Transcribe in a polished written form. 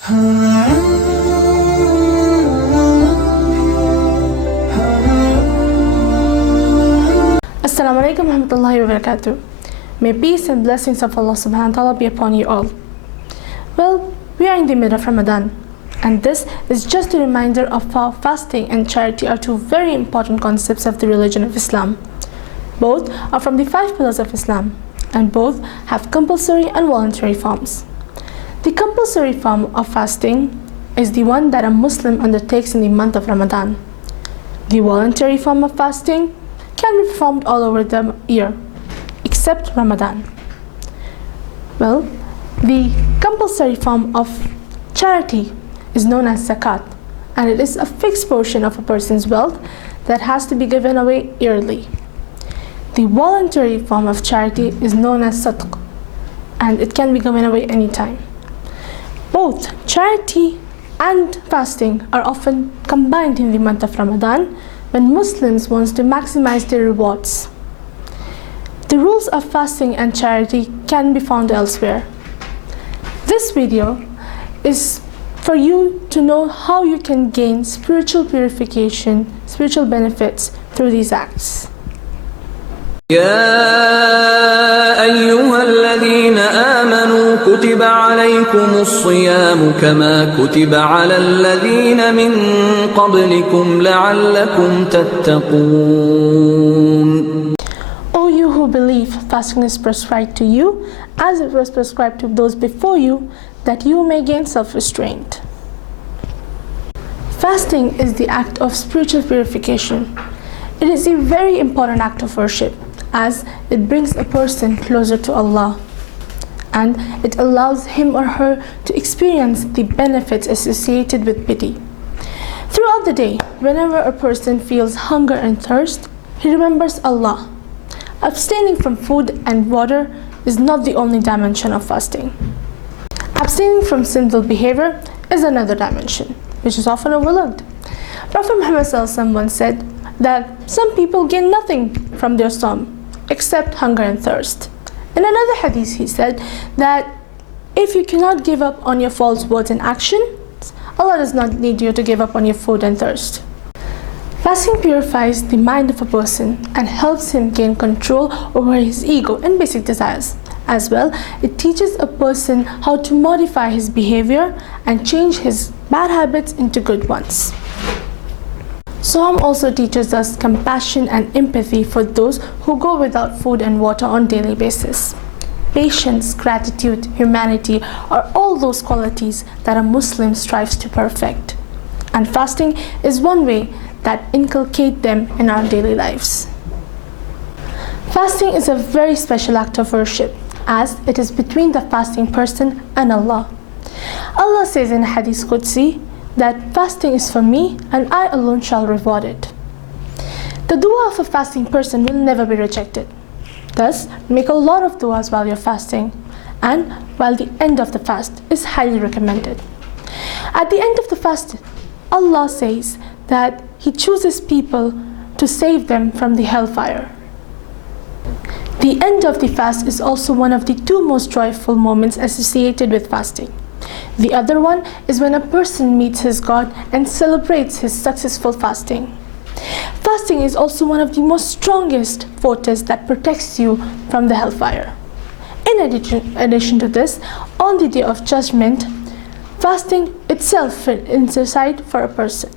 Assalamu alaikum warahmatullahi wabarakatuh. May peace and blessings of Allah subhanahu wa ta'ala be upon you all. Well, we are in the middle of Ramadan, and this is just a reminder of how fasting and charity are two very important concepts of the religion of Islam. Both are from the 5 pillars of Islam, and both have compulsory and voluntary forms. The compulsory form of fasting is the one that a Muslim undertakes in the month of Ramadan. The voluntary form of fasting can be performed all over the year, except Ramadan. Well, the compulsory form of charity is known as zakat, and it is a fixed portion of a person's wealth that has to be given away yearly. The voluntary form of charity is known as sadq, and it can be given away anytime. Both charity and fasting are often combined in the month of Ramadan when Muslims want to maximize their rewards. The rules of fasting and charity can be found elsewhere. This video is for you to know how you can gain spiritual purification, spiritual benefits through these acts. يا أيها الذين آمنوا كتب عليكم الصيام كما كتب على الذين من قبلكم لعلكم تتقون. O you who believe, fasting is prescribed to you as it was prescribed to those before you, that you may gain self-restraint. Fasting is the act of spiritual purification. It is a very important act of worship, as it brings a person closer to Allah, and it allows him or her to experience the benefits associated with pity. Throughout the day, whenever a person feels hunger and thirst, he remembers Allah. Abstaining from food and water is not the only dimension of fasting. Abstaining from sinful behavior is another dimension, which is often overlooked. Prophet Muhammad once said that some people gain nothing from their Sawm except hunger and thirst. In another hadith, he said that if you cannot give up on your false words and actions, Allah does not need you to give up on your food and thirst. Fasting purifies the mind of a person and helps him gain control over his ego and basic desires. As well, it teaches a person how to modify his behavior and change his bad habits into good ones. Sawm also teaches us compassion and empathy for those who go without food and water on a daily basis. Patience, gratitude, humanity are all those qualities that a Muslim strives to perfect. And fasting is one way that inculcates them in our daily lives. Fasting is a very special act of worship, as it is between the fasting person and Allah. Allah says in Hadith Qudsi that fasting is for me and I alone shall reward it. The dua of a fasting person will never be rejected. Thus, make a lot of duas while you're fasting, and while the end of the fast is highly recommended. At the end of the fast, Allah says that He chooses people to save them from the hellfire. The end of the fast is also one of the 2 most joyful moments associated with fasting. The other one is when a person meets his God and celebrates his successful fasting. Fasting is also one of the most strongest fortress that protects you from the hellfire. In addition to this, on the day of judgment, fasting itself will intercede for a person.